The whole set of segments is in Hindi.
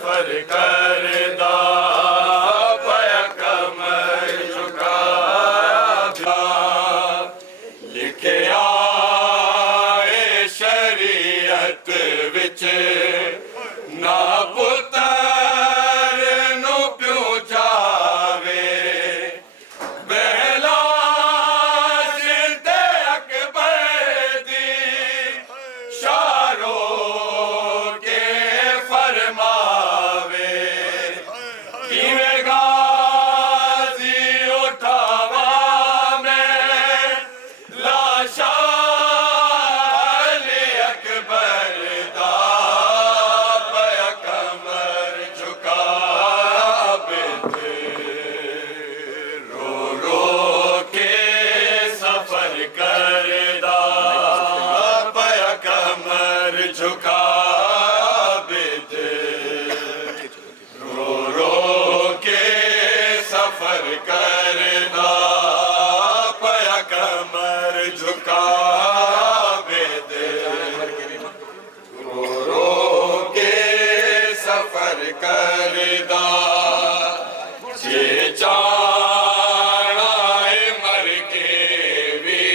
सफर करदा पया कमर झुका लिखिया ए शरीयत विच ना पुत्र नु प्यों जावे बेला जिंदे अकबर दी शारो के फरमावे किवे गाजी उठावा मैं लाशा अली अकबर दा पया कमर झुका बिते रो रो के सफर करदा पया कमर झुका बिते रो रो के सफर करदा पया कमर झुका बिते रो रो के सफर करदा जे जाना है मर के भी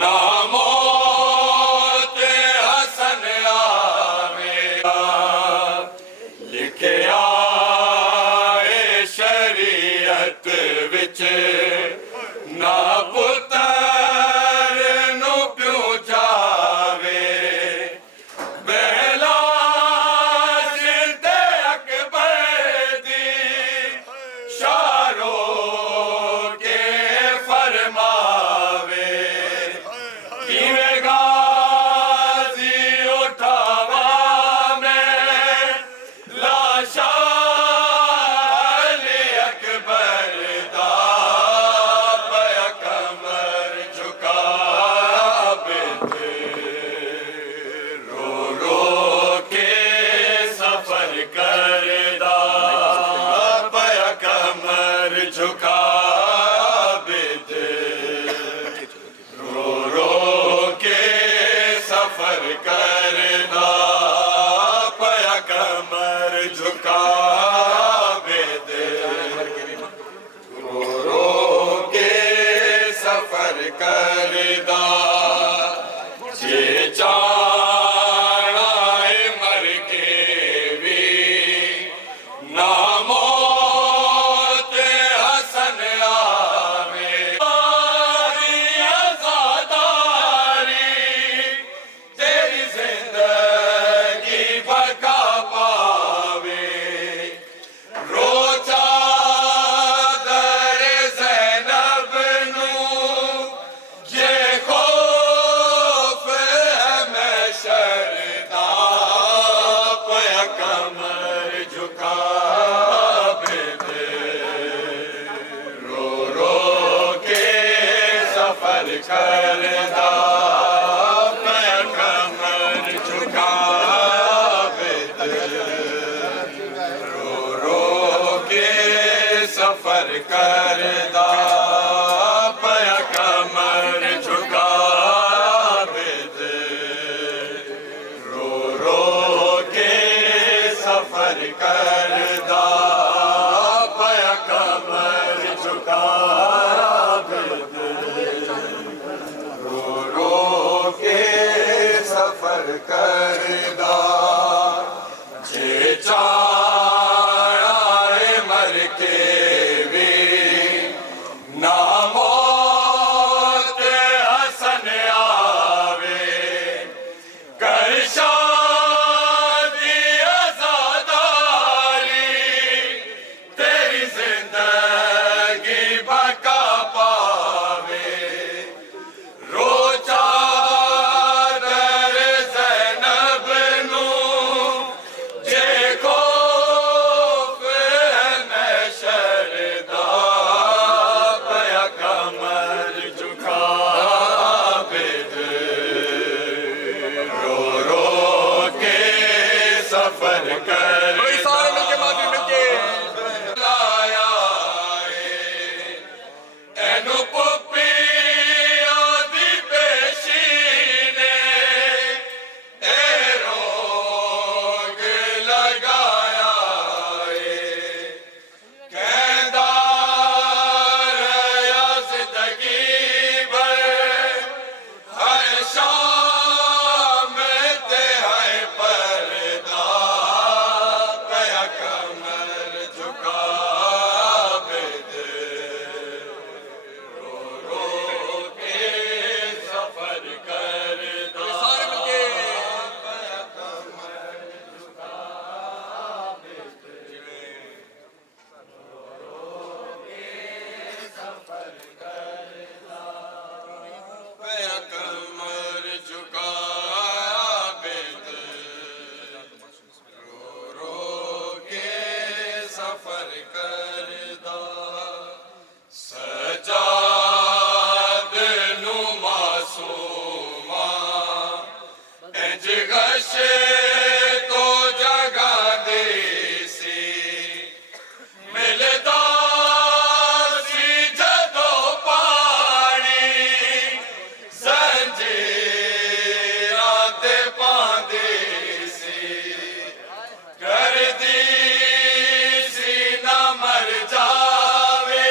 ना मौत हसन आवे लिखिया ए शरीयत विच ना पुत्र नु प्यों जावे बेला जिंदे अकबर दी शारो के फरमावे किवे गाजी उठावा मैं लाशा अली अकबर दा पया कमर झुका बिते रो रो के सफर करदा पया कमर झुका बिते रो रो के सफर करदा पया कमर झुका बिते रो रो के सफर करदा जे जाना है मर के भी ना मौत हसन आवे आजादारी तेरी जिंदगी बका पावे रोजा दर ज़ैनब नू जे खौफ है महशर दा पया कमर झुका बिते रो रो के सफर करदा पया कमर झुका बिते रो रो के सफर करदा पया कमर झुका बिते रो रो के सफर करदा पया कमर झुका बिते रो रो के सफर करदा जे जाना है मर के भी ना मौत हसन आवे कर शादी आजादारी तेरी जिंदगी बका पावे रोजा दर ज़ैनब नू इंज गशे तो जगा देसी मिलदा सी जदों पानी जंजीरां ते पांदे सी करदी सी ना मर जावे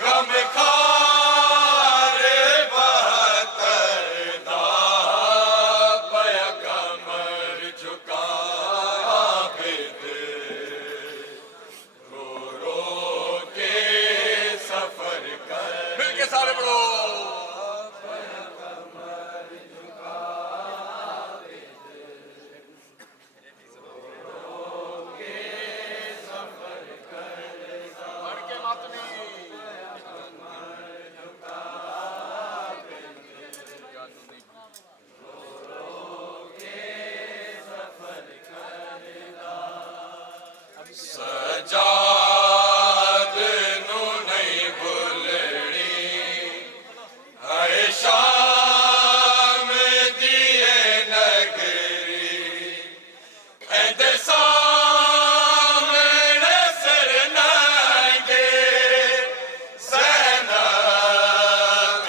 गम खार बहतर दा पया कमर झुका बिद रो रो के सफर कर मिलके सारे पढ़ो सजाद नू नहीं भुलनी हर शाम दिए नगरी एंदे सामने सिर नंगे ज़ैनब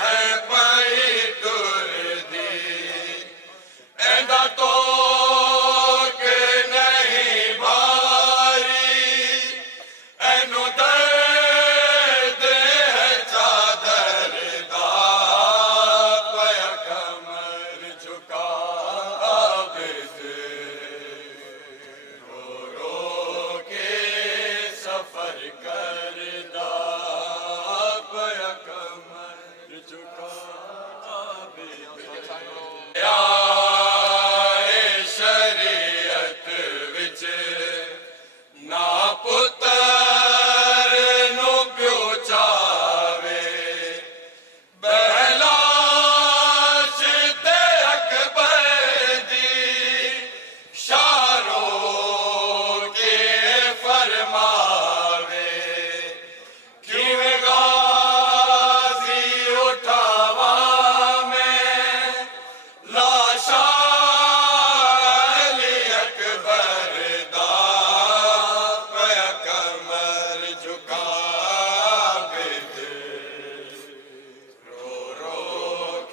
है पई टुरदी एंदा तो के नहीं भारी एनु दर्द है चादर दा पया कमर झुका बिद रो रो के सफर करदा पया कमर झुका बिद आए शरीयत विच ना पुत्र नु प्यो चावे बहलाश ते अकबर दी शारो के फरमावे किवें गाजी उठावा मैं लाशा अली अकबर दा पया कमर झुका बिद रो रो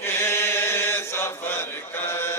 के सफर कर